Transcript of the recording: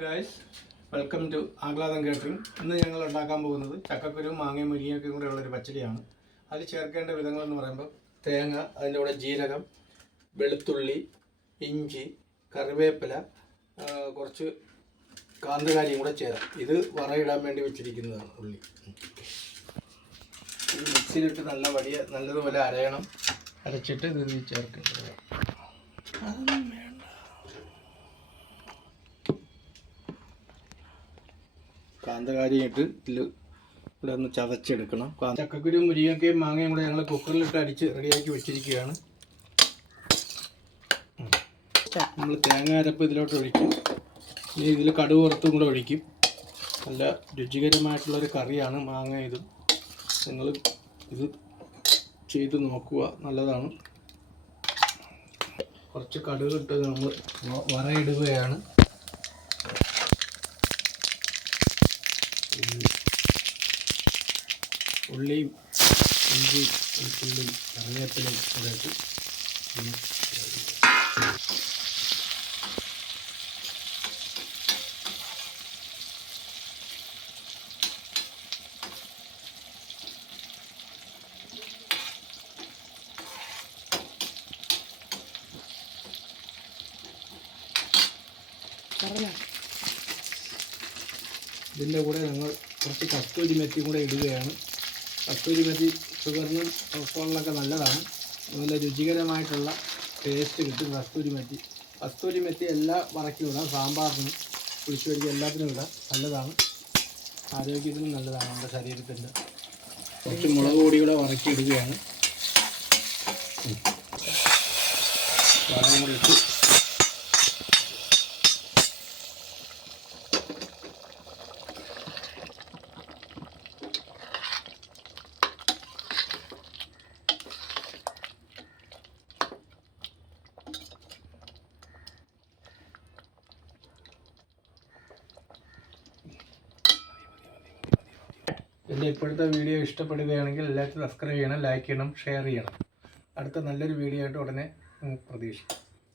Guys, welcome to ആഹ്ലാദം catering. ഇന്ന് ഞങ്ങൾ ഉണ്ടാക്കാൻ പോകുന്നത് ചക്കക്കുരു മാങ്ങയും മുരിങ്ങയൊക്കെ കൂടെ ഉള്ളൊരു പച്ചടിയാണ്. അതിൽ ചേർക്കേണ്ട വിധങ്ങളെന്ന് പറയുമ്പോൾ തേങ്ങ, അതിൻ്റെ കൂടെ ജീരകം, വെളുത്തുള്ളി, ഇഞ്ചി, കറിവേപ്പില, കുറച്ച് കാന്തുകാരിയും കൂടെ ചേരാം. ഇത് വറയിടാൻ വേണ്ടി വെച്ചിരിക്കുന്നതാണ്. ഉള്ളി ഇത് മിക്സിയിലിട്ട് നല്ലതുപോലെ അരയണം. അരച്ചിട്ട് ഇത് ചേർക്കേണ്ടത്. കാന്തകാരിയിട്ട് ഇവിടെ ഒന്ന് ചതച്ചെടുക്കണം. ചക്കക്കുരു മുരിങ്ങക്കയും മാങ്ങയും കൂടെ ഞങ്ങൾ കുക്കറിലിട്ട് അടിച്ച് റെഡിയാക്കി വെച്ചിരിക്കുകയാണ്. നമ്മൾ തേങ്ങ അരപ്പ് ഇതിലോട്ട് ഒഴിക്കും. ഇനി ഇതിൽ കടുക് വറുത്തും കൂടെ ഒഴിക്കും. നല്ല രുചികരമായിട്ടുള്ളൊരു കറിയാണ് മാങ്ങ. നിങ്ങൾ ഇത് ചെയ്ത് നോക്കുക, നല്ലതാണ്. കുറച്ച് കടുക് ഇട്ട് നമ്മൾ വറയിടുകയാണ്. ഉള്ളിയും ഇഞ്ചി, വെളുത്തുള്ളിയും കറിവേപ്പിലയും കൂടെ ഇട്ട് ഇതിൻ്റെ കൂടെ ഞങ്ങൾ കുറച്ച് കസ്തൂരി മെത്തി കൂടെ ഇടുകയാണ്. കസ്തൂരി മെത്തി ഷുഗറിനും കൊളസ്ട്രോളിനൊക്കെ നല്ലതാണ്. നല്ല രുചികരമായിട്ടുള്ള ടേസ്റ്റ് കിട്ടും കസ്തൂരി മെത്തി എല്ലാ വറയ്ക്കും ഇടാം. സാമ്പാറിനും പുളിശ്ശേരിക്കും എല്ലാത്തിനും ഇടാം. നല്ലതാണ്, ആരോഗ്യത്തിനും നല്ലതാണ്. നമ്മുടെ ശരീരത്തിൻ്റെ കുറച്ച് മുളക് പൊടി കൂടെ വറക്കി ഇടുകയാണ്. വറവും കൂടി ഇട്ട് എൻ്റെ ഇപ്പോഴത്തെ വീഡിയോ ഇഷ്ടപ്പെടുകയാണെങ്കിൽ എല്ലാവരും സബ്സ്ക്രൈബ് ചെയ്യണം, ലൈക്ക് ചെയ്യണം, ഷെയർ ചെയ്യണം. അടുത്ത നല്ലൊരു വീഡിയോ ആയിട്ട് ഉടനെ പ്രതീക്ഷിക്കാം.